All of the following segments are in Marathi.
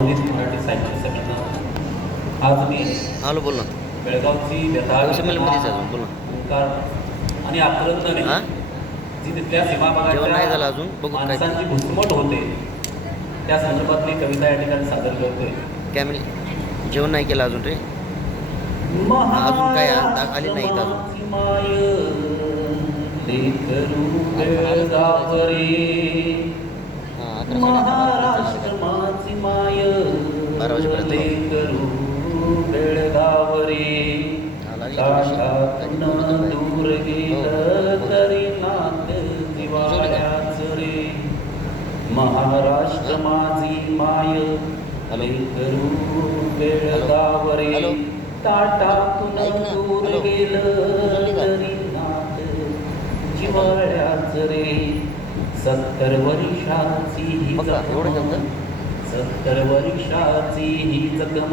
मराठी साहित्य समितीनं आज मी हॅलो बोल ना. बेळगावची व्यथा बोल ना. ओंकार आणि आक्रंदने हां जी तिथल्या जेवण नाही झालं अजून, सीमाभागाच्या बघू काय माणसांची घुसमट होते त्या संदर्भातली कविता या ठिकाणी सादर करतोय. कॅमिल जेवण नाही केलं अजून रे. अजून काय आली नाही का अजून. माय लेकरू बेळगाव रे, महाराष्ट्र माझी माय 12 वाजेपर्यंत लेकरू बेळगाव रे, काठातून दूर गेलं तरी नात जिव्हाळ्याच रे, महाराष्ट्र माझी माय लेकरू बेळगाव रे, ताटातून दूर गेलं तरी नात जिव्हाळ्याच रे, 70 वर्षाची ही जखम, 70 वर्षाची ही जखम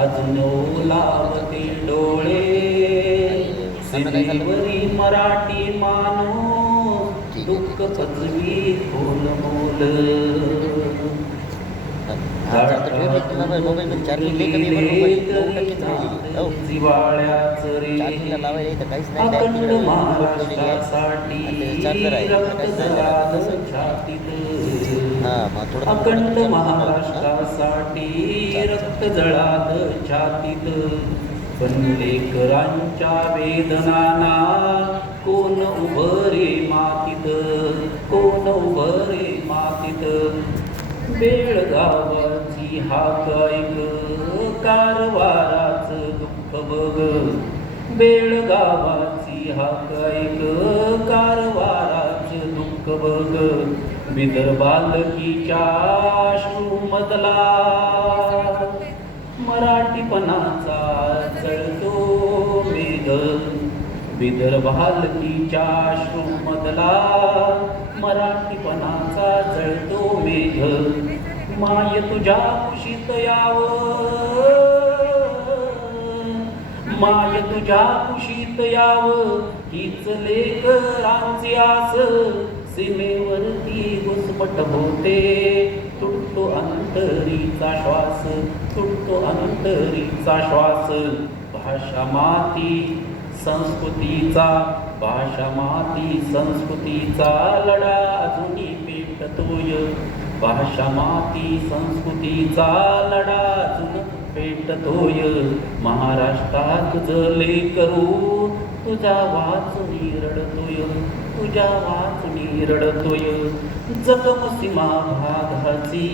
अजून ओलावते डोळे, सीमेवरी मराठी माणूस दुःख पचवी खोल मोल, जिवाळ्याच रे, अखंड महाराष्ट्रासाठी रक्त जळालं छातीत, अखंड महाराष्ट्रासाठी रक्त जळालं छातीत, पण लेकरांच्या वेदनांना कोण उभं रे मातीत, कोण उभं रे मातीत, बेळगावाची हाक ऐक कारवाराचं दुःख बघ, बेळगावाची हाक ऐक कारवाराचं दुःख बघ, विदर्भालकीच्या अश्रूमधला मराठीपणाचा चढतो मेघ, विदर्भालकीच्या अश्रूमधला मराठीपणाचा जळतो मेघ, माय तुझ्या कुशीत यावं, माय तुझ्या कुशीत यावं हीच लेकरांची आस, सीमेवरती घुसमट होते तुटतो अंतरीचा श्वास, तुटतो अंतरीचा श्वास, भाषा माती संस्कृतीचा, भाषा माती संस्कृतीचा लढा अजूनही पेटतोय, भाषा माती संस्कृतीचा लढा अजून पेटतोय, महाराष्ट्रात तुझं लेकरू तुझ्या वाचून रडतोय, तुझ्या वाचून रडतोय, जखम सीमा भागाची,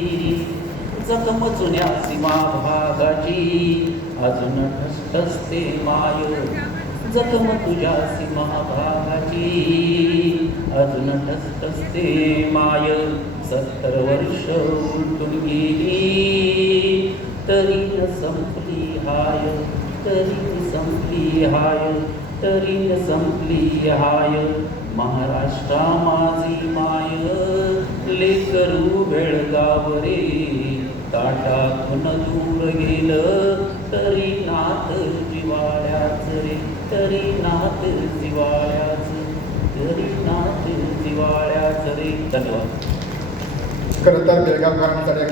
जखम जुन्या सीमा भागाची अजून ठसठसते माय, जखम तुझ्या सीमा भागाची अजून ठसठसते माय, 70 वर्ष उलटून गेली तरी न संपली हाय, तरी न संपली हाय, तरी न संपली हाय, महाराष्ट्रा माझी माय लेकरू बेळगाव रे, ताटातून दूर गेलं तरी नात जिव्हाळ्याच रे, तरी नात जिव्हाळ्याच, तरी नात जिव्हाळ्याच रे. धन्यवाद. खरं तर बेळगावकरांसाठी